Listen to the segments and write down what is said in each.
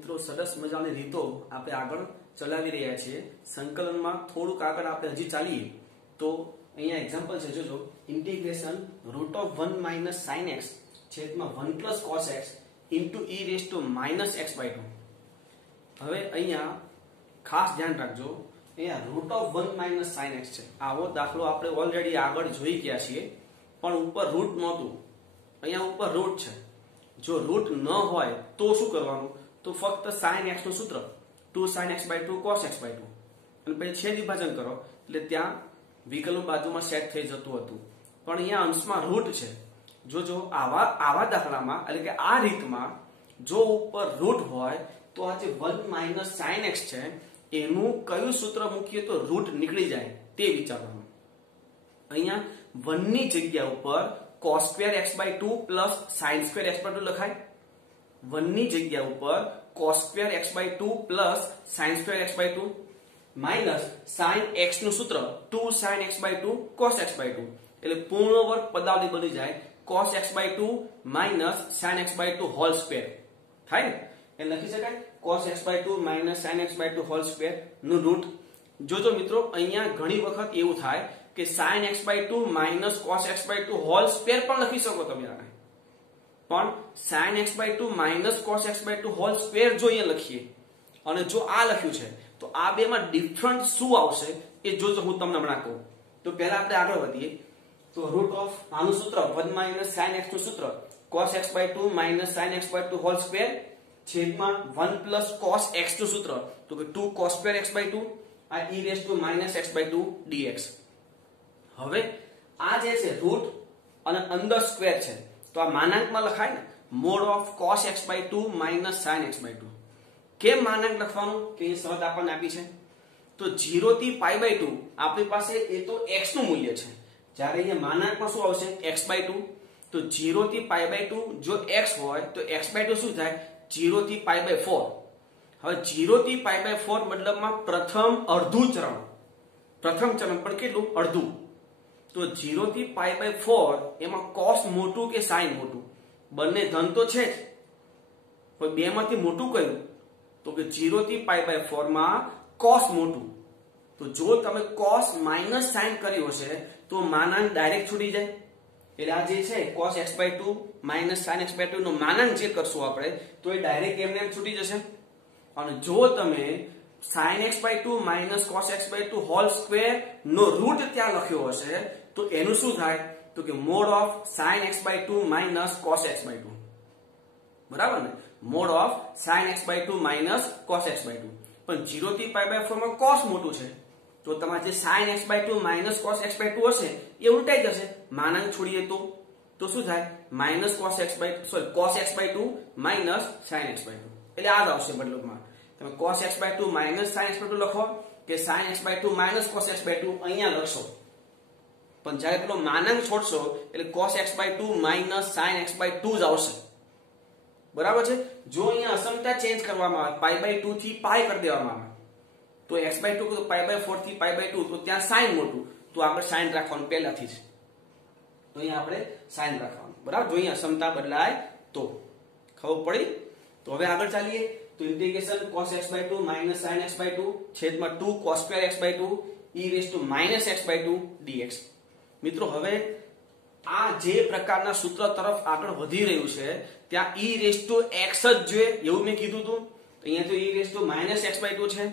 મિત્રો સરસ મજાની રીતો આપણે આગળ ચલાવી રહ્યા છીએ। સંકલનમાં થોડુંક આગળ આપણે હજી ચાલીએ તો અહીંયા એક્ઝામ્પલ છે, જોજો। ઇન્ટિગ્રેશન √1 - sin x છેદમાં 1 + cos x into e -x/2। હવે અહીંયા ખાસ ધ્યાન રાખજો, અહીંયા √1 - sin x છે। આવો દાખલો આપણે ઓલરેડી આગળ જોઈ ગયા છીએ, પણ ઉપર રૂટ નહોતું, અહીંયા ઉપર રૂટ છે। જો રૂટ ન હોય તો શું કરવાનું? તો ફક્ત sin x નું સૂત્ર 2 sin x/2 cos x/2 અને પછી છેદ વિભાજન કરો એટલે ત્યાં વિકલ્પ બાજુમાં સેટ થઈ જતું હતું। પણ અહીંયા અંશમાં રૂટ છે। જો આવા દાખલામાં એટલે કે આ રીતમાં જો ઉપર રૂટ હોય તો આ જે 1 - sin x છે એનું કયું સૂત્ર મૂકીએ તો રૂટ નીકળી જાય તે વિચારવાનું। અહીંયા 1 ની જગ્યા ઉપર cos² x/2 plus sin² x/2 લખાય। 1 ની જગ્યા ઉપર cos² x/2 plus sin² x/2 minus sin x નું સૂત્ર 2 sin x/2 cos x/2 એટલે પૂર્ણ વર્ગ પદાવલિ બની જાય cos x/2 minus sin x/2 whole square થાય ને, એટલે લખી શકાય cos x/2 minus sin x/2 whole square નું રૂટ। જોજો મિત્રો, અહીંયા ઘણી વખત એવું થાય કે sin x/2 minus cos x/2 whole square પણ લખી શકો તમે આને, પણ sin x/2 minus cos x/2 whole square જો અહીંયા લખીએ અને જો આ લખ્યું છે તો આ બેમાં ડિફરન્ટ શું આવશે એ જોજો, હું તમને હમણાં કહું। તો પહેલા આપણે આગળ વધીએ તો રૂટ ઓફ આનું સૂત્ર 1 - sin x નું સૂત્ર cos x/2 minus sin x/2 whole square છેદમાં 1 + cos x નું સૂત્ર તો કે 2 cos² x/2 આ e -x/2 dx। હવે આ જે છે રૂટ અને અંદર સ્ક્વેર છે તો આ માનાંકમાં લખાય ને, mod of cos x/2 minus sin x/2। કેમ માનાંક લખવાનું કે એ શરત આપણને આપી છે તો 0 થી π/2 આપણી પાસે એ તો x નું મૂલ્ય છે, જ્યારે અહીંયા માનાંકમાં શું આવશે x/2 તો 0 થી π/2 જો x હોય તો x/2 શું થાય 0 થી π/4। હવે 0 થી π/4 મતલબમાં પ્રથમ અડધું ચરણ, પ્રથમ ચરણ પણ કેટલું અડધું, તો 0 થી π/4 એમાં cos મોટું કે sin મોટું? બંને ધન તો છે જ, પણ બે માંથી મોટું કયું? તો કે 0 થી π/4 માં cos મોટું। તો જો તમે cos માઈનસ sin કર્યું હશે તો માનાંક ડાયરેક્ટ છૂટી જાય, એટલે આ જે છે cos x/2 minus sin x/2 નો માનાંક જે કરશું આપણે તો એ ડાયરેક્ટ એમને એમ છૂટી જશે। અને જો તમે sin x/2 minus cos x/2 whole square નો રૂટ ત્યાં લખ્યો હશે તો એનું શું થાય તો કે mod of sin x/2 minus cos x/2, બરાબર ને, mod of sin x/2 minus cos x/2। પણ 0 થી π/4 માં cos મોટું છે તો તમારે જે sin x/2 minus cos x/2 હશે એ ઉલટાઈ જશે, માનાંક છોડીએ તો શું થાય minus cos x/2 minus sin x/2 એટલે આ જ આવશે બદલમાં। તમે cos x/2 minus sin x/2 લખો કે sin x/2 minus cos x/2 અહીંયા લખશો, પણ જ્યારે પેલો માનાંક છોડશો એટલે cos x/2 minus sin x/2 જ આવશે, બરાબર છે। જો અહીંયા અસમતા ચેન્જ કરવામાં આવે π/2 થી π કરી દેવામાં આવે તો x/2 તો π/4 થી π/2 તો ત્યાં sin મોટું, તો આપણે sin રાખવાનું પહેલાથી જ, તો અહીંયા આપણે sin રાખવાનું, બરાબર। જો અહીંયા અસમતા બદલાય તો ખબર પડી। તો હવે આગળ ચાલીએ તો integration cos x/2 minus sin x/2 છેદમાં 2 cos² x/2 e -x/2 dx। મિત્રો હવે આ જે પ્રકારના સૂત્ર તરફ આગળ વધી રહ્યું છે ત્યાં e⁻x જ જોઈએ એવું મેં કીધું હતું, અહીંયા તો e⁻x/2 છે,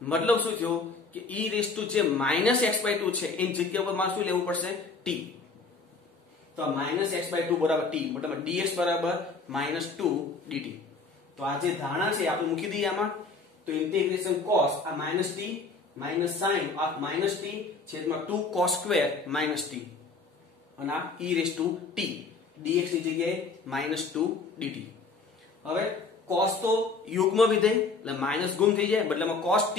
મતલબ શું થયો કે e⁻ જે -x/2 છે એની જગ્યા પર મારે શું લેવું પડશે t, તો -x/2 બરાબર t મતલબ dx બરાબર -2 dt। તો આ જે ધારણા છે આપણે મૂકી દઈએ આમાં, તો ઇન્ટિગ્રેશન cos આ -t માઈનસ sin આ -t છેદમાં 2 cos² -t અને આ e⁻t dx ની જગ્યાએ -2 dt। હવે cos તો યુગ્મ વિધેય એટલે માઈનસ ગુમ થઈ જાય, બદલામાં cos t,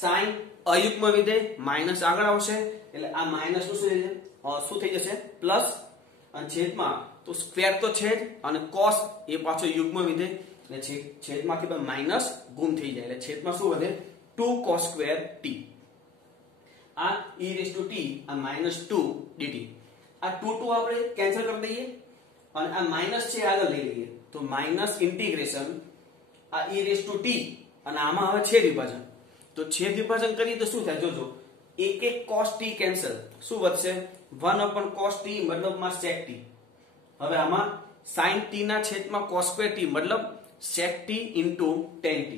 sin અયુગ્મ વિધેય માઈનસ આગળ આવશે એટલે આ માઈનસ નું શું થઈ જશે પ્લસ, અને છેદમાં તો સ્ક્વેર તો છે જ અને cos એ પાછો યુગ્મ વિધેય એટલે છેદમાંથી પણ માઈનસ ગુમ થઈ જાય એટલે છેદમાં શું વધે 2 cos² t, આ e⁻t આ -2 dt। આ 2 આપણે કેન્સલ કરી દઈએ અને આ માઈનસ છે આગળ લઈ લઈએ તો માઈનસ ઇન્ટિગ્રેશન આ e રેસ ટુ t અને આમાં હવે છેદ વિભાજન, તો છેદ વિભાજન કરીએ તો શું થાય જોજો, એક એક cos t કેન્સલ, શું વધશે 1 cos t મતલબમાં sec t. હવે આમાં sin t ના છેદમાં cos square t મતલબ sec t into tan t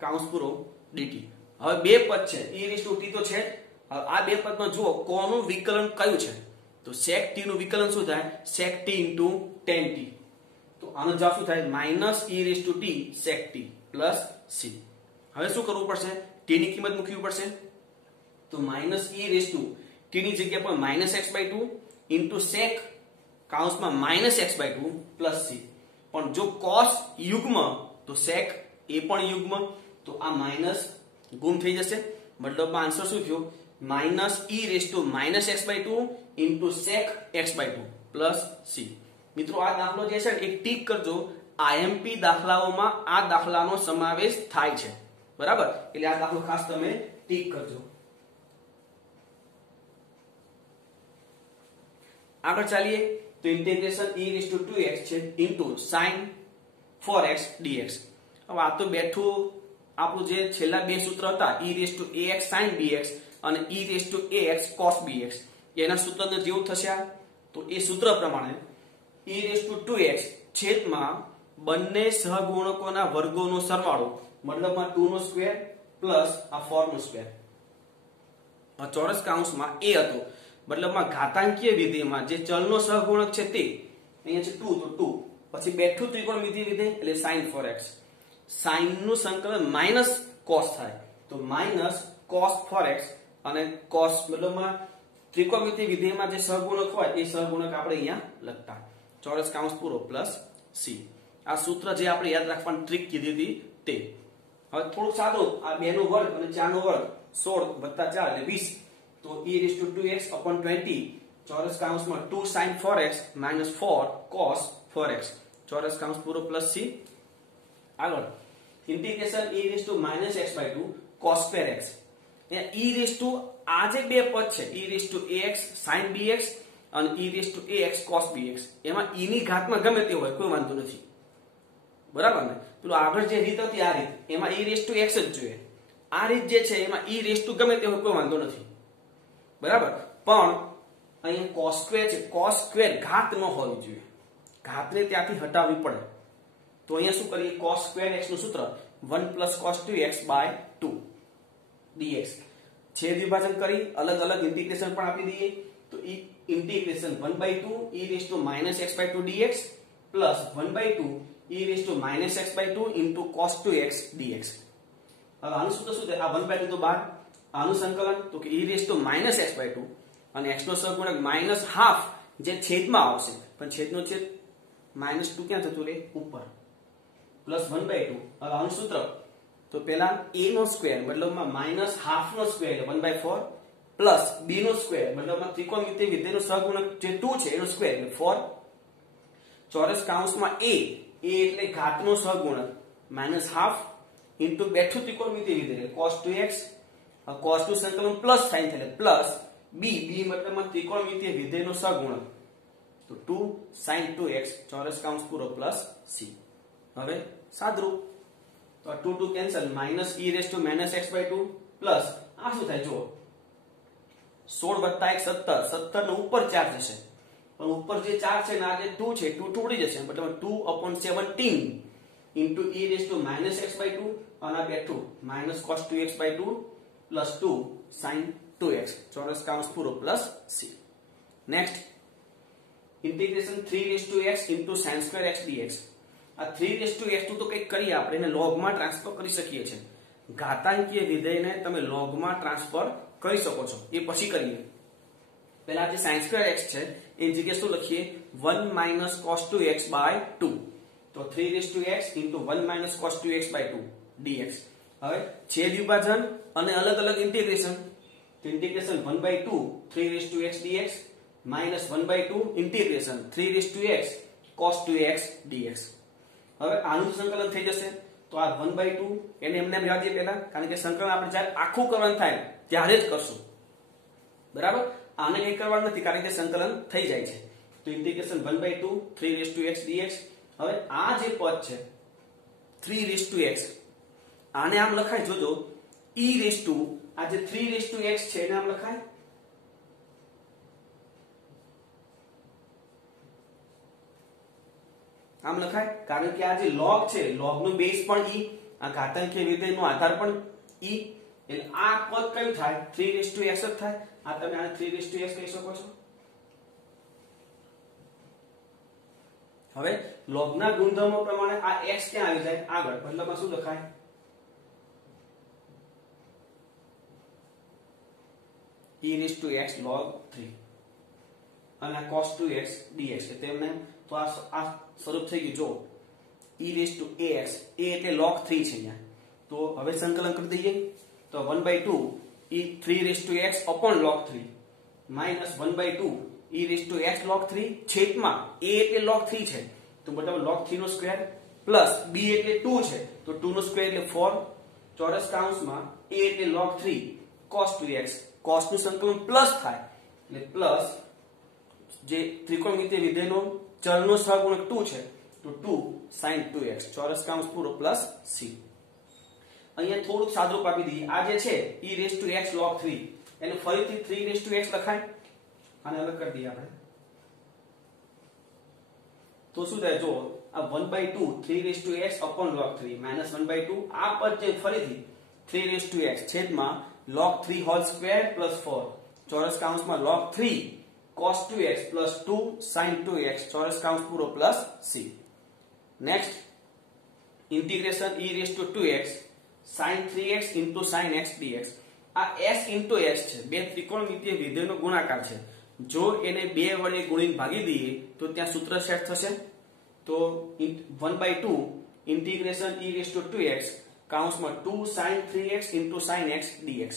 કાઉન્સ પૂરો dt. હવે બે પદ છે e રેસ ટુ t તો છે. હવે આ બે પદમાં જુઓ કોનું વિકલન કયું છે, તો sec t નું વિકલન શું થાય sec t into tan t. તો આનો જવાબ શું થાય minus e raise to t sec t plus c. હવે શું કરવું પડશે, t ની કિંમત મૂકવી પડશે, તો minus e raise to t ની જગ્યા પર માઈનસ x/2 into sec કાઉન્સમાં માઈનસ x/2 પ્લસ c. પણ જો cos યુગ્મ તો sec એ પણ યુગ્મ, તો આ માઈનસ ગુમ થઈ જશે, મતલબ આન્સર શું થયો minus e raise two minus x/2 into sec x/2 plus c. મિત્રો આ દાખલો જે છે એક ટીક કરજો, IMP દાખલાઓમાં આ દાખલાનો સમાવેશ થાય છે, બરાબર, એટલે આ દાખલો ખાસ તમે ટીક કરજો. આગળ ચાલીએ તો integration e raise two 2x છે ઇન્ટુ sin 4x dx. હવે આ તો બેઠું આપણું જે છેલ્લા બે સૂત્ર હતા e raise two ax sin bx અને e raise two ax cos bx, એના સૂત્રને જેવું થશે આ, તો એ સૂત્ર પ્રમાણે e રેસ ટુ 2x છેદમાં બંને સહગુણકોના વર્ગોનો સરવાળો મતલબમાં 2 નો સ્ક્વેર પ્લસ આ 4 નો સ્ક્વેર. આ ચોરસ કૌંસમાં a હતો, મતલબમાં ઘાતાંકીય વિધેયમાં જે ચલનો સહગુણક છે તે અહીંયા છે 2, તો 2 પછી બેઠું ત્રિકોણમિતિય વિધેય એટલે sin 4x. sin નું સંકલન માઈનસ cos થાય, તો માઈનસ cos 4x અને cos મતલબમાં ત્રિકોણમિતિય વિધેયમાં જે સહગુણક હોય એ સહગુણક આપણે અહીંયા લખતા, ચોરસ કૌંસ પૂરો પ્લસ c. આ સૂત્ર જે આપણે યાદ રાખવાની ટ્રીક કીધી હતી તે. હવે થોડું સાદું, આ 2 નો વર્ગ અને 4 નો વર્ગ 16 વત્તા 4 એટલે 20, તો e raise two 2x upon 20 ચોરસ કૌંસમાં 2 sin 4x minus 4 cos 4x ચોરસ કૌંસ પૂરો પ્લસ c. આગળ integration e raise two minus x/2 cos square x. e raise two આ જે બે પદ છે e raise two ax sin bx અને e raise two ax cos bx, એમાં e ની ઘાતમાં ગમે તે હોય કોઈ વાંધો નથી, બરાબર ને. પેલો આગળ જે રીત હતી આ રીત, એમાં e રેસ ટુ x જ જોઈએ. આ રીત જે છે એમાં e રેસ ટુ ગમે તે હોય કોઈ વાંધો નથી, બરાબર. પણ અહીંયા cos square છે, cos square ઘાત ન હોવી જોઈએ, ઘાતને ત્યાંથી હટાવવી પડે. તો અહીંયા શું કરીએ, cos square x નું સૂત્ર 1 plus cos 2x by 2 dx. છેદ વિભાજન કરી અલગ અલગ ઇન્ટિગ્રેશન પણ આપી દઈએ, તો integration 1/2 e raise two minus x/2 dx plus 1/2 e raise two minus x/2 into cos 2x dx. હવે આનું સૂત્ર શું થાય, આ 1/2 તો બહાર, આનું સંકલન તો કે e raise two minus x/2 અને x નો સહગુણક માઈનસ હાફ જે છેદમાં આવશે, પણ છેદનો છેદ માઈનસ 2 ક્યાં જતું રહે ઉપર, પ્લસ 1/2. હવે આનું સૂત્ર તો પહેલા a નો સ્ક્વેર મતલબમાં માઈનસ હાફ નો સ્ક્વેર એટલે 1/4 પ્લસ b નો સ્ક્વેર મતલબમાં ત્રિકોણમિતિય વિધેયનો સહગુણક જે 2 છે એનો સ્ક્વેર એટલે 4 ચોરસ કૌંસમાં a એટલે ઘાતનો સહગુણક માઈનસ હાફ ઇન્ટુ બેઠું ત્રિકોણમિતિય વિધેય cos 2x, cos નું સંકલન પ્લસ સાઇન થાય પ્લસ b મતલબમાં ત્રિકોણમિતિય વિધેયનો સહગુણક, તો 2 sin 2x ચોરસ કૌંસ પૂરો પ્લસ c. હવે સાદરૂપ, તો 2 2 cancel, minus e raise two minus x/2 plus આ શું થાય જુઓ 16 વત્તા 1 17, 17 નો ઉપર 4 જશે, પણ ઉપર જે 4 છે ને આ જે 2 છે 2 ઉડી જશે, મતલબ 2/17 into e raise two minus x/2 અને બેઠું minus cos 2x/2 plus 2 sin 2x ચોરસ કૌંસ પૂરો plus c. Next integration 3 raise to x into sin square x dx. આ 3 રેસ ટુ x તો કંઈક કરીએ આપણે, એને લોગમાં ટ્રાન્સફર કરી શકીએ છીએ. ઘાતાંકીય વિધેયને તમે લોગમાં ટ્રાન્સફર કરી શકો છો, એ પછી કરીએ. પહેલા જે sin square x છે એની જગ્યાએ શું લખીએ 1 minus cos 2x by 2, તો 3 raise to x into 1 minus cos 2x by 2 dx. હવે છેદ વિભાજન અને અલગ અલગ ઇન્ટિગ્રેશન, તો integration 1/2 3 raise to x dx minus 1/2 integration 3 raise to x cos 2x dx. હવે આનું સંકલન થઈ જશે, તો આ 1/2 એને એમને એમ જવા દઈએ પહેલા, કારણ કે સંકલન આપણે જ્યારે આખું કરવાનું થાય ત્યારે જ કરશું, બરાબર. આને કંઈ કરવાનું નથી કારણ કે સંકલન થઈ જાય છે. તો integration 1/2 3 raise to x dx હવે આ જે પદ છે 3x આને આમ લખાય, જોજો આ જે 3x છે એને આમ લખાય કારણ કે આ જે log છે, log નો બેઝ પણ e, આ ઘાતાંકીય વિધેયનો આધાર પણ e, એટલે આ પદ કયું થાય 3x જ થાય. આ તમે આને 3x કહી શકો છો. હવે log ના ગુણધર્મો પ્રમાણે આ x ક્યાં આવી જાય આગળ, મતલબ શું લખાય e(x log 3) અને આ cos 2x dx છે તેમને, તો આ સ્વરૂપ થઈ ગયું. જો e(ax) a એટલે log 3 છે અહીંયા, તો હવે સંકલન કરી દઈએ તો 1/2 e3(x log 3 minus 1/2 e(x log 3) છેદમાં a એટલે log 3 છે તો મતલબ log 3 નો સ્ક્વેર પ્લસ b એટલે 2 છે તો 2 નો સ્ક્વેર એટલે 4 ચોરસ કૌંસમાં a એટલે log 3 cos 2x, cos નું સંકલન પ્લસ થાય એટલે પ્લસ જે ત્રિકોણમિતિય વિધેયનો ચલનો સહગુણક 2 છે તો 2 sin 2x ચોરસ કૌંસ પૂરો પ્લસ c. અહીંયા થોડુંક સાદુરૂપ આપી દઈએ. આ જે છે e(x log 3) એને ફરીથી 3(x) લખાય, આને અલગ કરી દઈએ આપણે તો શું થાય, જો આ 1/2 3(x log 3 minus 1/2 આ પદ છે ફરીથી 3(x છેદમાં log 3 whole square plus 4 ચોરસ કૌંસમાં log 3 cos 2x plus 2 sin 2x ચોરસ કૌંસ પૂરો plus c. Next integration e(2x sin 3x into sin x dx. આ s into x છે, બે ત્રિકોણમિતિય વિધેયનો ગુણાકાર છે. જો એને 2 વડે ગુણીને ભાગી દઈએ તો ત્યાં સૂત્ર સેટ થશે. તો 1/2 ઇન્ટિગ્રેશન e(2x કૌંસમાં 2 sin 3x into sin x dx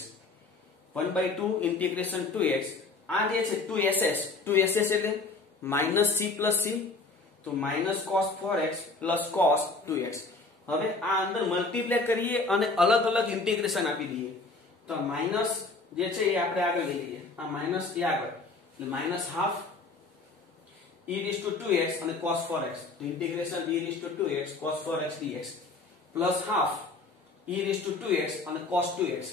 1/2 integration 2x. આ જે છે 2ss એટલે -c plus c, તો minus cos 4x plus cos 2x. હવે આ અંદર મલ્ટીપ્લાય કરીએ અને અલગ અલગ ઇન્ટિગ્રેશન આપી દઈએ તો માઈનસ જે છે એ આપણે આગળ લઈ લઈએ, આ માઈનસ એ આગળ એટલે -half e(2x અને cos 4x તો integration e(2x cos 4x dx plus half e(2x અને cos 2x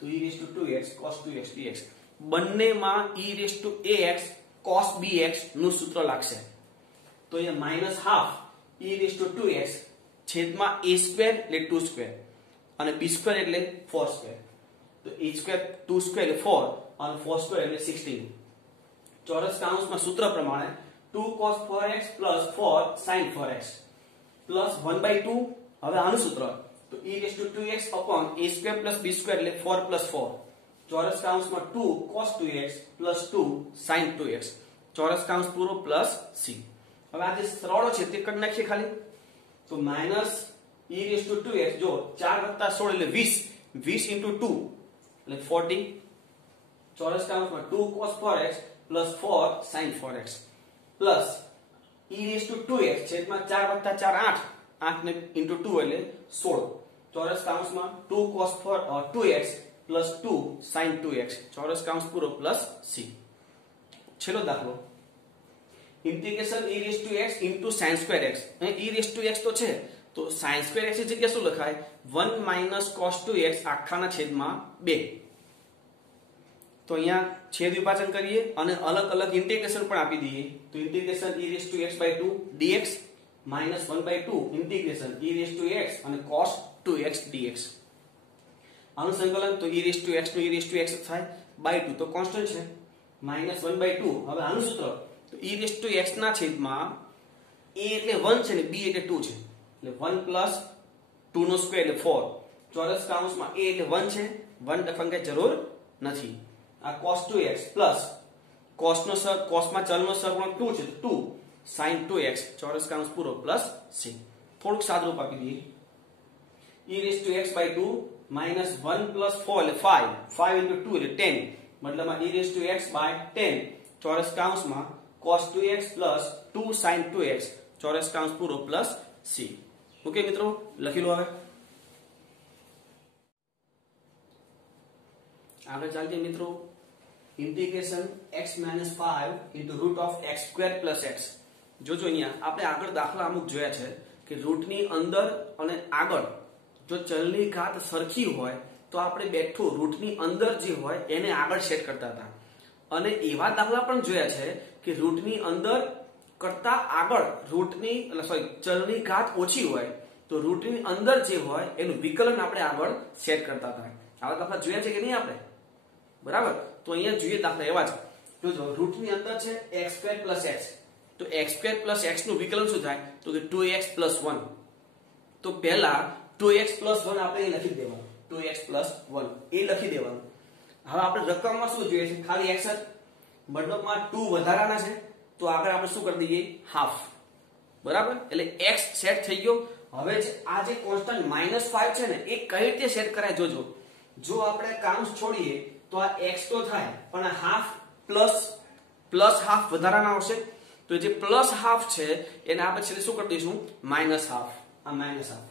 તો e(2x cos 2x dx. બંનેમાં e(ax cos bx નું સૂત્ર લાગશે તો અહીંયા -half e(2x છેદમાં a સ્ક્વેર એટલે 2 સ્ક્વેર અને b સ્ક્વેર એટલે 4 સ્ક્વેર તો a સ્ક્વેર 2 સ્ક્વેર એટલે 4 અને 4 સ્ક્વેર એટલે 16 ચોરસ કૌંસમાં સૂત્ર પ્રમાણે 2 cos 4x plus 4 sin 4x plus 1/2. હવે આનું સૂત્ર તો e(2x a square plus b square એટલે 4 plus 4 ચોરસ કૌંસમાં 2 cos 2x plus 2 sin 2x ચોરસ કૌંસ પૂરો plus c. હવે આ જે સરળો છે તે કરી નાખીએ ખાલી તો માઈનસ e(2x જો 4 + 16 એટલે 20 into 2 એટલે 40 ચોરસ કૌંસમાં 2 cos 4x plus 4 sin 4x plus e(2x છેદમાં 4 + 4 8 ને into 2 એટલે 16 ચોરસ કૌંસમાં 2 cos 2x plus 2 sin 2x ચોરસ કૌંસ પૂરો plus c. છેલ્લો દાખલો integration e(x into sin square x. e(x તો છે તો sin square x ની જગ્યાએ શું લખાય 1 minus cos 2x આખાના છેદમાં 2. તો અહીંયા છેદ વિભાજન કરીએ અને અલગ અલગ ઇન્ટિગ્રેશન પણ આપી દઈએ તો integration e(x/2 dx minus 1/2 integration e(x અને cos 2x dx. આનું સંકલન તો e(x નું e(x થાય / 2 તો કોન્સ્ટન્ટ છે -1/2. હવે આનું સૂત્ર તો e(x ના છેદમાં a એટલે 1 છે ને b એટલે 2 છે એટલે 1 plus 2 નો સ્ક્વેર એટલે 4 ચોરસ કૌંસમાં a એટલે 1 છે 1 લખવાની જરૂર નથી. આ cos 2x plus cos માં ચલનો સહગુણક 2 છે તો 2 sin 2x ચોરસ કૌંસ પૂરો plus c. થોડુંક સાદુરૂપ આપી દઈએ e(x/2 minus 1 plus 4 એટલે 5 into 2 એટલે 10 મતલબમાં e(x/10 ચોરસ કૌંસમાં cos 2x plus 2 sin 2x ચોરસ કૌંસ પૂરો plus c. ઓકે મિત્રો લખી લો. હવે આગળ ચાલીએ મિત્રો integration x - 5 into root of x square plus x જોજો અહીંયા આપણે આગળ દાખલા અમુક જોયા છે કે રૂટની અંદર અને આગળ જો ચલની ઘાત સરખી હોય તો આપણે બેઠું રૂટની અંદર જે હોય એને આગળ સેટ કરતા હતા અને એવા દાખલા પણ જોયા છે કે રૂટની અંદર કરતા આગળ ચલની ઘાત ઓછી હોય તો રૂટની અંદર જે હોય એનું વિકલન આપણે આગળ સેટ કરતા હતા. આવા દાખલા જોયા છે કે નહીં આપણે? બરાબર. તો અહીંયા જોઈએ દાખલા એવા છે. જો રૂટની અંદર છે x² + x, તો x² + x નું વિકલન શું થાય? તો કે 2x + 1. તો પહેલા 2x + 1 આપણે લખી દેવાનું. 2x + 1 એ લખી દેવાનું. હવે આપણે રકમમાં શું જોઈએ છે? ખાલી x જ. મતલબમાં 2 વધારાના છે તો આગળ આપણે શું કરી દઈએ? હાફ. બરાબર. એટલે x સેટ થઈ ગયો. હવે આ જે કોન્સ્ટન્ટ -5 છે ને એ કઈ રીતે સેટ કરાય જોજો. જો આપણે કાઉન્સ છોડીએ તો આ x તો થાય પણ આ હાફ પ્લસ હાફ વધારાના આવશે. તો જે પ્લસ હાફ છે એને આપણે છેલ્લે શું કરી દઈશું? Minus half. આ માઇનસ હાફ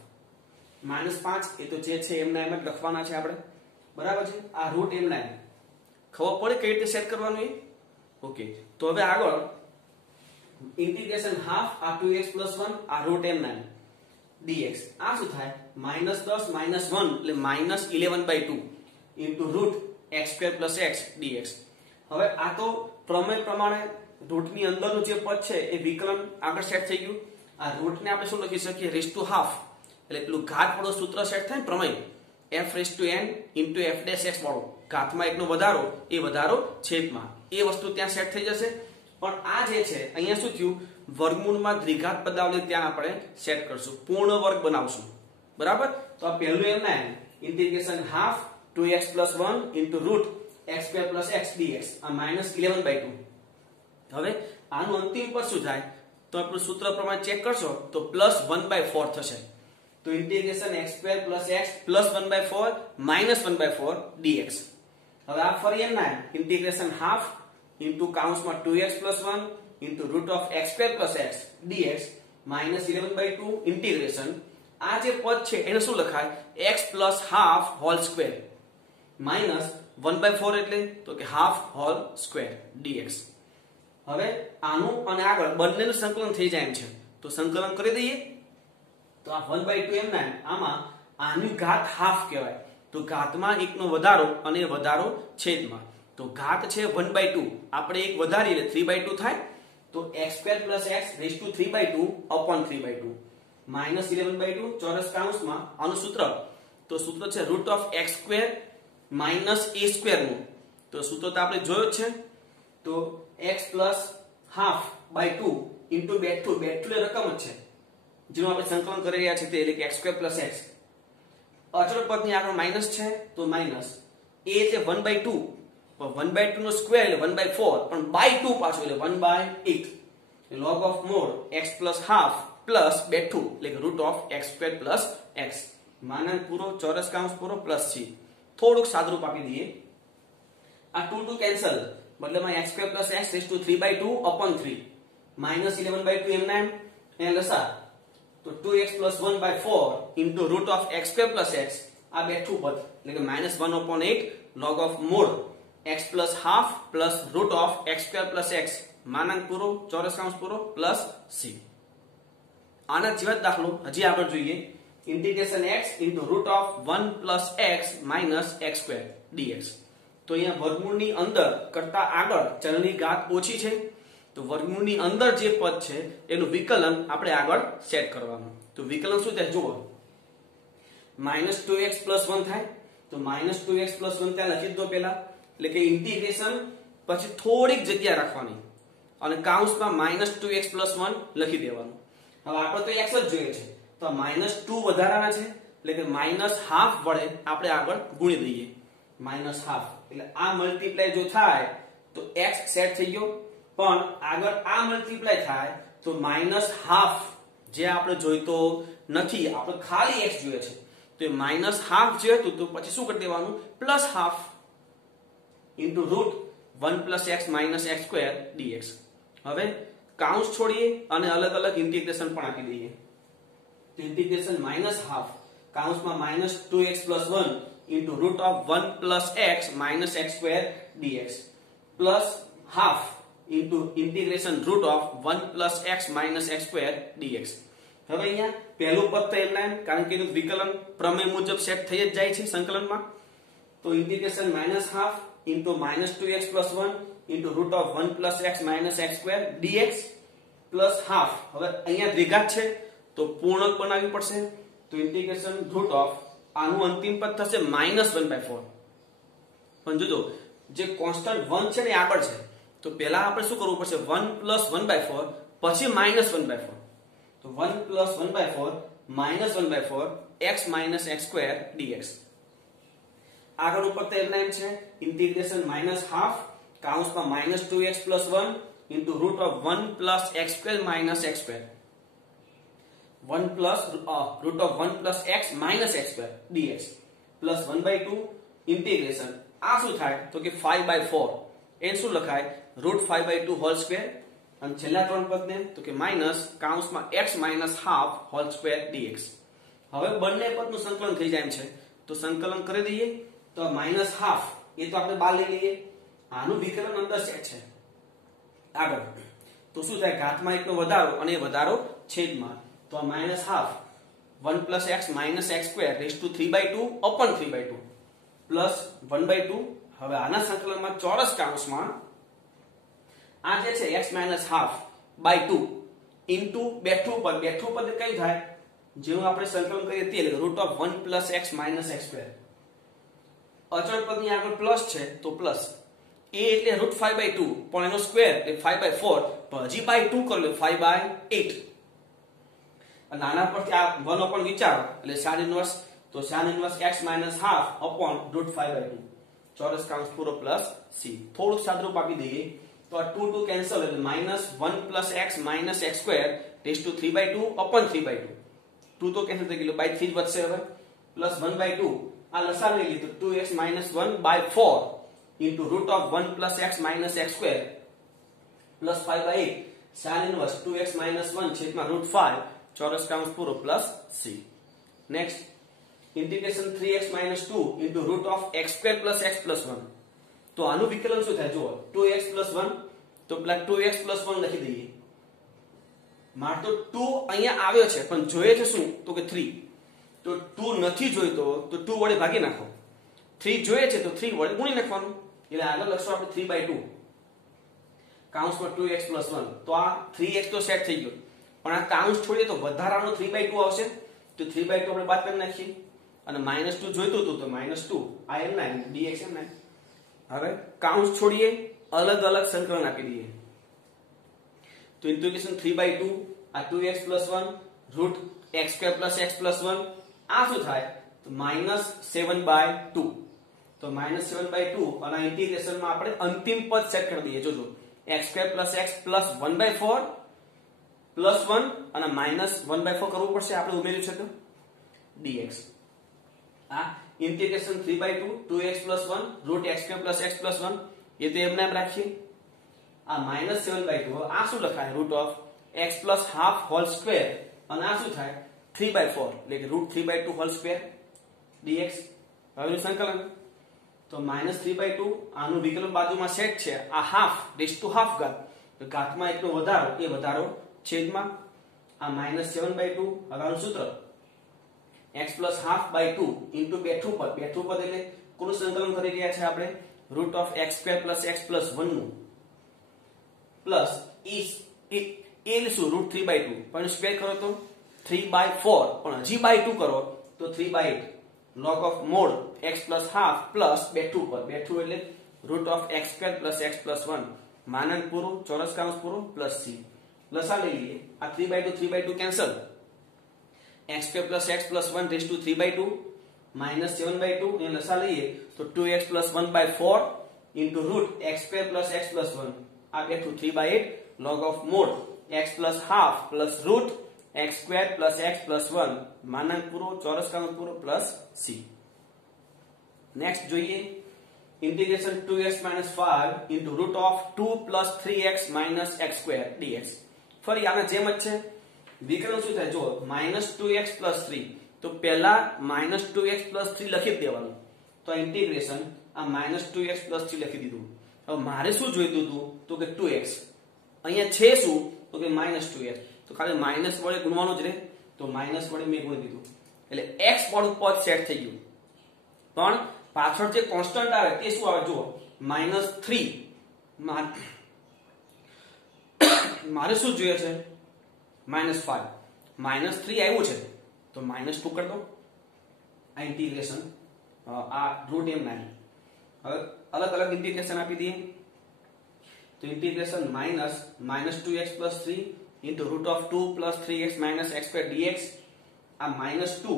-5 એ તો જે છે એમના એમ જ લખવાના છે આપણે. બરાબર છે. આ રૂટ એમના એમ ખબર પડે કઈ રીતે સેટ કરવાનું એ? ઓકે. તો હવે આગળ ઇન્ટિગ્રેશન હાફ આ 2x + 1 આ રૂટ એમના એમ dx. આ શું થાય? -10 - 1 એટલે -11/2 into root x² + x dx. હવે આ તો પ્રમેય પ્રમાણે રૂટની અંદરનું જે પદ છે એ વિકલન આગળ સેટ થઈ ગયું. આ રૂટને આપણે શું લખી શકીએ? ½ એટલે પેલું ઘાત વાળો સૂત્ર સેટ થાય ને પ્રમેય f⁻n * f'(x) વાળો ઘાતમાં એકનો વધારો એ વધારો છેદમાં એ વસ્તુ ત્યાં સેટ થઈ જશે. પણ આ જે છે અહીંયા શું થયું? વર્ગમૂળમાં દ્વિઘાત પદાવલી ત્યાં આપણે સેટ કરશું, પૂર્ણ વર્ગ બનાવશું. બરાબર. તો આ પહેલું એમના એમ integration half 2x + 1 into root x² + x dx આ -11/2. હવે આનું અંતિમ પદ શું થાય? તો આપણું સૂત્ર પ્રમાણે ચેક કરશો તો +1/4 થશે. તો ઇન્ટિગ્રેશન x² + x +1/4 -1/4 dx. હવે આ ફરી એમના ઇન્ટિગ્રેશન હાફ ઇન્ટુ કાઉન્સમાં 2x + 1 into root of x² + x dx -11/2 integration આ જે પદ છે એને શું લખાય? x + હાફ હોલ સ્ક્વેર -1/4 એટલે તો કે હાફ હોલ સ્ક્વેર dx. હવે આનું અને આગળ બંનેનું સંકલન થઈ જાય એમ છે તો સંકલન કરી દઈએ. તો આ 1/2 એમના આમાં આની ઘાત હાફ કહેવાય. તો ઘાતમાં એકનો વધારો અને વધારો છેદમાં. તો ઘાત છે 1/2 આપણે એક વધારી એટલે 3/2 થાય. તો x² + x (3/2) upon 3/2 -11/2 ચોરસ કાઉન્સમાં આનું સૂત્ર. તો સૂત્ર છે રૂટ ઓફ x² - a² નું. તો સૂત્ર તો આપણે જોયો છે. તો x + ½/2 ઇન્ટુ બેઠું રકમ જ છે જેનું આપણે સંકલન કરી રહ્યા છીએ તે એટલે કે x² + x. અચળ પદની આગળ માઈનસ છે તો માઈનસ a એટલે 1/2 પણ 1/2 નો સ્ક્વેર એટલે 1/4 પણ બાય 2 પાછું એટલે 1/8 log of mod x + half plus બેઠું એટલે કે રૂટ ઓફ x² + x માનાંક પૂરો ચોરસ કાઉન્સ પૂરો પ્લસ છે. થોડુંક સાદરૂપ આપી દઈએ. આ 2 કેન્સલ મતલબમાં x² + x (3/2) upon 3 -11/2 એમના એમ લસા. તો 2x + 1/4 into root of x² + x આ બેઠું પદ એટલે કે -1/8 log of mod x + half plus root of x² + x માનાંક પૂરો ચોરસ કાઉન્સ પૂરો પ્લસ c. આના જેવા દાખલો હજી આગળ જોઈએ. Integration x into root of 1 + x - x² dx. તો અહીંયા વર્ગમૂળની અંદર કરતા આગળ ચલની ઘાત ઓછી છે તો વર્ગમૂળની અંદર જે પદ છે એનું વિકલન આપણે આગળ સેટ કરવાનું. તો વિકલન શું થાય જુઓ. -2x + 1 થાય તો -2x + 1 ત્યાં લખી દો પહેલા એટલે કે ઇન્ટિગ્રેશન પછી થોડીક જગ્યા રાખવાની અને કાઉન્સમાં -2x + 1 લખી દેવાનું. હવે આપણે તો x જ જોઈએ છે તો -2 વધારાના છે એટલે કે -½ વડે આપણે આગળ ગુણી દઈએ. -½ એટલે આ મલ્ટીપ્લાય જો થાય તો x સેટ થઈ ગયો પણ આગળ આ મલ્ટીપ્લાય થાય તો -½ જે આપણે જોઈતો નથી આપણે ખાલી x જોઈએ છે તો -½ જોઈતું તો પછી શું કરી દેવાનું +½ into route 1 + x - x² dx. હવે કાઉન્સ છોડીએ અને અલગ અલગ ઇન્ટિગ્રેશન પણ આપી દઈએ. તો ઇન્ટિગ્રેશન -½ કાઉન્સમાં -2x + 1 into root of 1 + x - x² dx plus half into integration root of 1 plus x minus x square dx. હવે અહીંયા પહેલું પદ તો એમના એમ, કારણ કે એનું વિકલન પ્રમેય મુજબ સેટ થઈ જ જાય છે સંકલનમાં. તો integration minus half into minus 2x plus 1 into root of 1 plus x minus x square dx plus half. હવે અહીંયા દ્વિઘાત છે તો પૂર્ણક બનાવવી પડશે. તો ઇન્ટિગ્રેશન રૂટ ઓફ આનું અંતિમ પદ થશે -1/4. પણ જોજો જે કોન્સ્ટન્ટ 1 છે ને આગળ છે, તો પહેલા આપણે શું કરવું પડશે, 1 પ્લસ 1/4 પછી -1/4. તો 1 plus 1/4 -1/4 x minus x square dx. આગળ ઉપર તો એમના એમ છે ઇન્ટિગ્રેશન માઇનસ હાફ કાઉન્સમાં -2x plus 1 into root of 1 plus x square minus x square 1 plus root of 1 plus x minus x square dx plus 1/2 integration આ શું થાય તો કે 5/4 એ શું લખાય રૂટ 5/2 હોલ સ્ક્વેર અને છેલ્લા ત્રણ પદને તો કે માઇનસ કાઉન્સમાં x minus half whole square dx. હવે બંને પદનું સંકલન થઈ જાય એમ છે તો સંકલન કરી દઈએ. તો માઇનસ હાફ એ તો આપણે બહાર લઈ લઈએ, આનું વિકલન અંદર સેટ છે. આગળ તો શું થાય ઘાતમાં એકનો વધારો અને એ વધારો છેદમાં. તો આ minus half 1 plus x minus x square raise to 3/2 upon 3/2 plus 1/2. હવે આના સંકલનમાં ચોરસ કાઉન્સમાં આ જે છે x minus half by 2 into બેઠું પદ કઈ થાય જેવું આપણે સંકલન કરીએ તે root of 1 plus x minus x square. અચળ પદની આગળ પ્લસ છે તો પ્લસ એ એટલે રૂટ 5/2 પણ એનો સ્ક્વેર એટલે 5/4 પણ હજી બાય 2 કરી લો 5/8. અને આના પરથી આ 1 અપન વિચારો એટલે સાઇન ઇન્વર્સ. તો sine inverse x minus half અપન route 5/2 ચોરસ કાઉન્સ પૂરો પ્લસ c. થોડું સાદરૂપ આપી દઈએ તો આ 2 2 કેન્સલ એટલે -1 plus x minus x square raise to 3/2 upon 3/2 2 તો કેન્સલ થઈ ગયું બાય 3 જ વધશે. હવે પ્લસ 1/2 આ લસા લઈ લીધું 2x minus 1/4 into root of 1 plus x minus x square plus 5/8 sin inverse 2x minus 1 છેદમાં root 5 ચોરસ કાઉન્સ પૂરો plus c. Next integration 3x minus 2 into root of x square plus x plus 1. તો આનું વિકલન શું થાય જુઓ 2x plus 1 તો પેલા 2x plus 1 લખી દઈએ. માર તો 2 અહીંયા આવ્યો છે પણ જોઈએ છે શું તો કે 3. તો 2 નથી જોઈતો તો 2 વડે ભાગી નાખો. 3 જોઈએ છે તો 3 વડે ગુણી નાખવાનું. એટલે આગળ લખશું આપણે 3/2 કાઉન્સમાં 2x + 1. તો આ 3x તો સેટ થઈ ગયો પણ આ કાઉન્સ છોડીએ તો વધારાનો 3/2 આવશે. તો 3/2 આપણે બાદ કરી નાખીએ અને -2 જોઈતું હતું તો -2 આ m9 dx m9. હવે કાઉન્સ છોડીએ અલગ અલગ સંકલન આપી દઈએ. તો ઇન્ટિગ્રેશન 3/2 આ 2x + 1 રૂટ x² + x + 1 આ શું થાય તો -7/2. તો -7/2 અને ઇન્ટિગ્રેશનમાં આપણે અંતિમ પદ સેટ કરી દઈએ. જોજો x² + x + 1/4 + 1 અને -1/4 કરવું પડશે આપણે ઉમેર્યું છે તો dx. આ integration 3/2 2x + 1 route x² + x + 1 એ તો એમને એમ રાખીએ. આ -7/2 આ શું લખાય root of x + half whole square અને આ શું થાય 3/4 એટલે કે રૂટ 3/2 હોલ સ્ક્વેર dx. હવેનું સંકલન તો -3/2 આનું વિકલન બાજુમાં સેટ છે. આ હાફ રેઝ ટુ હાફ ઘાત તો ઘાતમાં એકનો વધારો એ વધારો છેદમાં આ -7/2 હવેનું સૂત્ર x + ½/2 ઇન્ટુ બેઠું પદ એટલે કોનું સંકલન કરી રહ્યા છે આપણે રૂટ ઓફ x² + x + 1 નું પ્લસ એ શું રૂટ 3/2 પણ સ્ક્વેર કરો તો 3/4 પણ હજી બાય 2 કરો તો 3/8 log of mod x + ½ plus બેઠું એટલે રૂટ ઓફ x² + x + 1 માનન પૂરું ચોરસ કાઉન્સ પૂરું પ્લસ c. લસા લઈ લઈએ આ 3/2 cancel x² + x + 1 rays to 3/2 -7/2 ને લસા લઈએ તો 2x + 1/4 into root x² + x + 1 આ બેઠું 3/8 log of mod x + ½ plus route x² + x + 1 માનાંક પૂરો ચોરસ કાઉન્સ પૂરો પ્લસ c. નેક્સ્ટ જોઈએ integration 2x - 5 into root of 2 + 3x - x² dx. ફરી આના જેમ જ છે. વિકલન શું થાય જો -2x + 3 તો પહેલા -2x + 3 લખી દેવાનું. તો ઇન્ટિગ્રેશન આ -2x + 3 લખી દીધું હવે મારે શું જોઈતું હતું તો કે 2x, અહીંયા છે શું તો કે -2x, તો ખાલી માઇનસ વડે ગુણવાનું જ રહે, તો માઇનસ વડે મેં ગુણી દીધું એટલે x વાળું પદ સેટ થઈ ગયું. પણ પાછળ જે કોન્સ્ટન્ટ આવે તે શું આવે જુઓ, -3. મારે શું જોઈએ છે -5, -3 આવ્યું છે તો -2 કરી દો. આ ઇન્ટિગ્રેશન આ રૂટ m9. હવે અલગ અલગ ઇન્ટિગ્રેશન આપી દઈએ તો integration -2x + 3 into √2 + 3x - x² dx. આ -2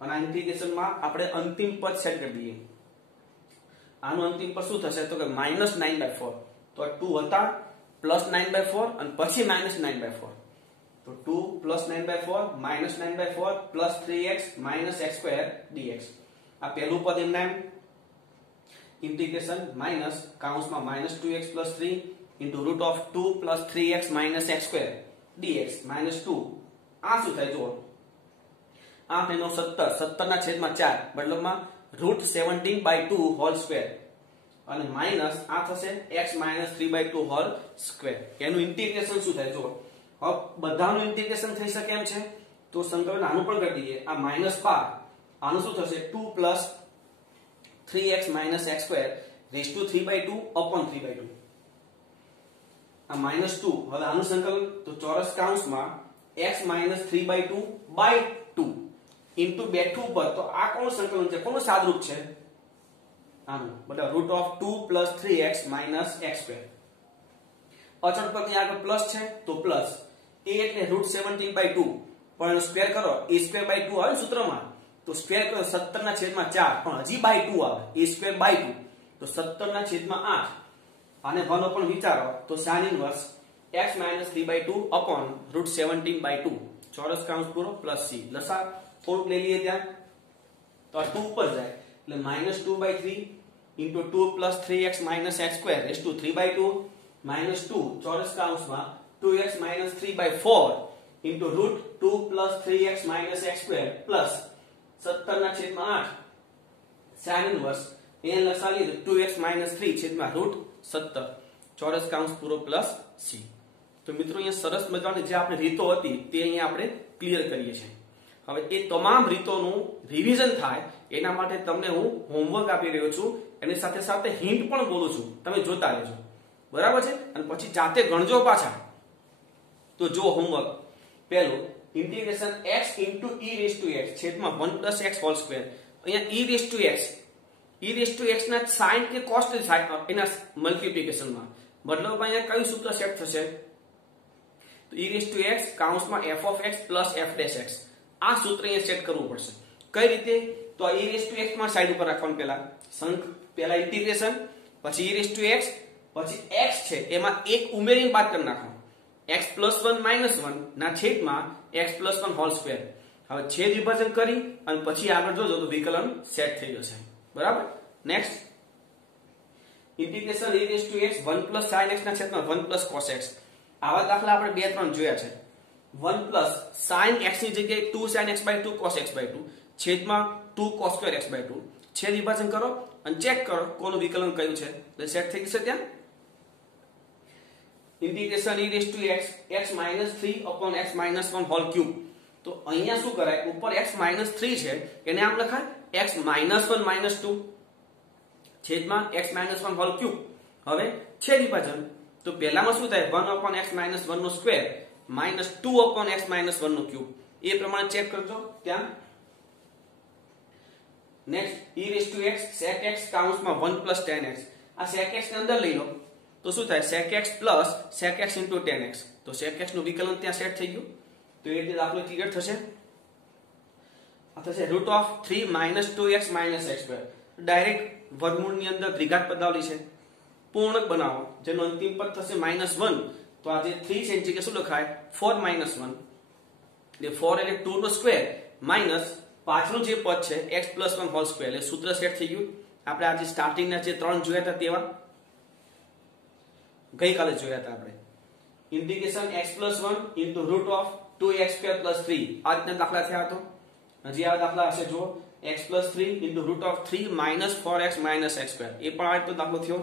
અને આ ઇન્ટિગ્રેશનમાં આપણે અંતિમ પદ સેટ કરી દઈએ. આનું અંતિમ પદ શું થશે તો કે -9/4. તો આ 2 હતા +9/4 અને પછી -9/4. તો 2 + 9/4 -9/4 + 3x - x² dx. આ પહેલું પદ એમના એમ integration -2x + 3 into √2 + 3x - x² dx -2. આ શું થાય જુઓ, 8 × 17 17/4 મતલબમાં √17/2 હોલ સ્ક્વેર અને માઈનસ આ થશે x - 3/2 હોલ સ્ક્વેર. એનું ઇન્ટિગ્રેશન શું થાય જુઓ, હવે બધાનું ઇન્ટિગ્રેશન થઈ શકે એમ છે તો સંકલન આનું પણ કરી દઈએ. આ -5 આનું શું થશે 2 + 3x - x² rays to 3/2 upon 3/2. આ -2 હવે આનું સંકલન તો ચોરસ કૌંસમાં x - 3/2/2 ઇન્ટુ બેઠું પર, તો આ કોનું સંકલન છે, કોનું સાદરૂપ છે આનું, મતલબ √2 + 3x - x². અચળ પદ ની આગળ પ્લસ છે તો પ્લસ a એટલે √17/2 પણ એનો સ્ક્વેર કરો a²/2 આવે સૂત્રમાં, તો સ્ક્વેર કરો 17/4 પણ હજી /2 આવે a²/2 તો 17/8. આને ઘનો પણ વિચારો તો sin ઇન્વર્સ x - 3/2 upon √17/2 ચોરસ કૌંસ પૂરો પ્લસ c. લસા થોડુંક લઈ લઈએ ત્યાં તો આ 2 ઉપર જાય એટલે -2/3 into 2 + 3x - x² raised to 3/2 -2 ચોરસ કૌંસમાં 2x - 3/4 into √2 + 3x - x² plus 17/8 sin inverse એ લસા લીધું 2x - 3/√17 ચોરસ કૌંસ પૂરો પ્લસ c. તો મિત્રો અહીંયા સરસ મજાની જે આપણે રીતો હતી તે અહીંયા આપણે ક્લિયર કરીએ છીએ. હવે એ તમામ રીતોનું રિવિઝન થાય એના માટે તમને હું હોમવર્ક આપી રહ્યો છું, એની સાથે સાથે હિન્ટ પણ બોલું છું, તમે જોતા રહેજો, બરાબર છે. અને પછી જાતે ગણજો પાછા. તો જો હોમવર્ક પહેલું ઇન્ટિગ્રેશન x * e⁻x છેદમાં 1 + x હોલ સ્ક્વેર. અહીંયા e⁻x ના sin કે cos એના મલ્ટીપ્લિકેશનમાં મતલબ અહીંયા કયું સૂત્ર સેટ થશે તો e⁻x કૌંસમાં f(x + f')x. આ સૂત્ર અહીંયા સેટ કરવું પડશે. કઈ રીતે તો આ e⁻x માં સાઈડ ઉપર રાખવાનું, પહેલા ઇન્ટિગ્રેશન પછી e⁻x પછી x છે એમાં એક ઉમેરીને બાદ કરી નાખવાનું x + 1 - 1 ના છેદમાં x + 1 હોલ સ્ક્વેર. હવે છેદ વિભાજન કરી અને પછી આગળ જોજો તો વિકલન સેટ થઈ જશે, બરાબર. Next integration e⁻x 1 + sin x ના છેદમાં 1 + cos x. આવા દાખલા આપણે 2-3 જોયા છે. 1 + sin x ની જગ્યાએ 2 sin x/2 cos x/2 છેદમાં 2 cos² x/2. છેદ વિભાજન કરો અને ચેક કરો કોનું વિકલન કયું છે તો સેટ થઈ જશે. ત્યાં integration e⁻x x - 3 upon x - 1 whole cube. તો અહીંયા શું કરાય, ઉપર x - 3 છે એને આમ લખાય x - 1 - 2 છેદમાં x - 1 હોલ ક્યુબ. હવે છેદ વિભાજન તો પહેલામાં શું થાય 1 upon x - 1 નો સ્ક્વેર -2 upon x - 1 નો ક્યુબ. એ પ્રમાણે ચેક કરજો ત્યાં. નેક્સ્ટ e⁻x sec x કૌંસમાં 1 + tan x. આ sec x ને અંદર લઈ લો તો શું થાય sec x + sec x into tan x. તો sec x નું વિકલન ત્યાં સેટ થઈ ગયું. તો એ રીતે દાખલો ક્લિયર થશે. આ થશે √3 - 2x - x². ડાયરેક્ટ વર્ગમૂળની અંદર દ્વિઘાત પદાવલી છે, પૂર્ણક બનાવો જેનો અંતિમ પદ થશે -1. તો આ જે 3 છે એની જગ્યાએ શું લખાય 4 - 1 એટલે 4 એટલે 2 નો સ્ક્વેર માઈનસ પાછળનું જે પદ છે x + 1 હોલ સ્ક્વેર. એટલે સૂત્ર સેટ થઈ ગયું. આપણે આજે સ્ટાર્ટિંગના જે 3 જોયા હતા તેવા ગઈકાલે જોયા હતા આપણે. ઇન્ટિગ્રેશન x + 1 into √2x² + 3 આ રીતના દાખલા થયા હતો. હજી આ દાખલા હશે જો x + 3 into √3 - 4x - x². એ પણ આ રીતનો દાખલો થયો.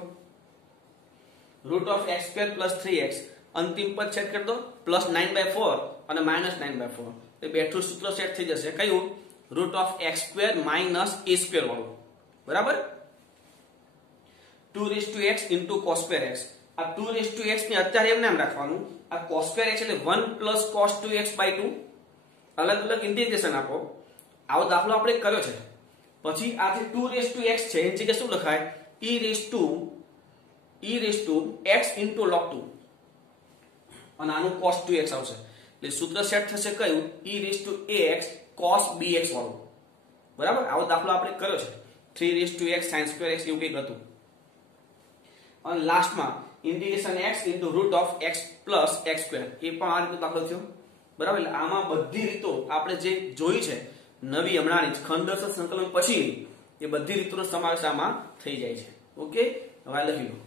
√(x²) + 3x અંતિમ પદ સેટ કરી દો +9/4 અને -9/4 એ બેઠું સૂત્ર સેટ થઈ જશે કયું √(x² - a² વાળું બરાબર 2x * cos²x આ 2x ને અત્યારે એમ નામ રાખવાનું આ cos²x એટલે 1 + cos2x/2 અલગ અલગ ઇન્ટિગ્રેશન આપો આવો દાખલો આપણે કર્યો છે પછી આ જે 2x છે એની જગ્યાએ શું લખાય e⁻x * log2 અને આનું cos2x આવશે એટલે સૂત્ર સેટ થશે કયું e⁻x cos bx વાળું બરાબર આવો દાખલો આપણે કર્યો છે 3x sin²x એવું કંઈક હતું અને લાસ્ટમાં ઇન્ટિગ્રેશન x * √(x + x²) એ પણ આ રીતનો દાખલો થયો બરાબર એટલે આમાં બધી રીતો આપણે જે જોઈ છે નવી હમણાંની ખંડરસ સંકલન પછી એ બધી રીતોનો સમાવેશ આમાં થઈ જાય છે ઓકે હવે લખી લો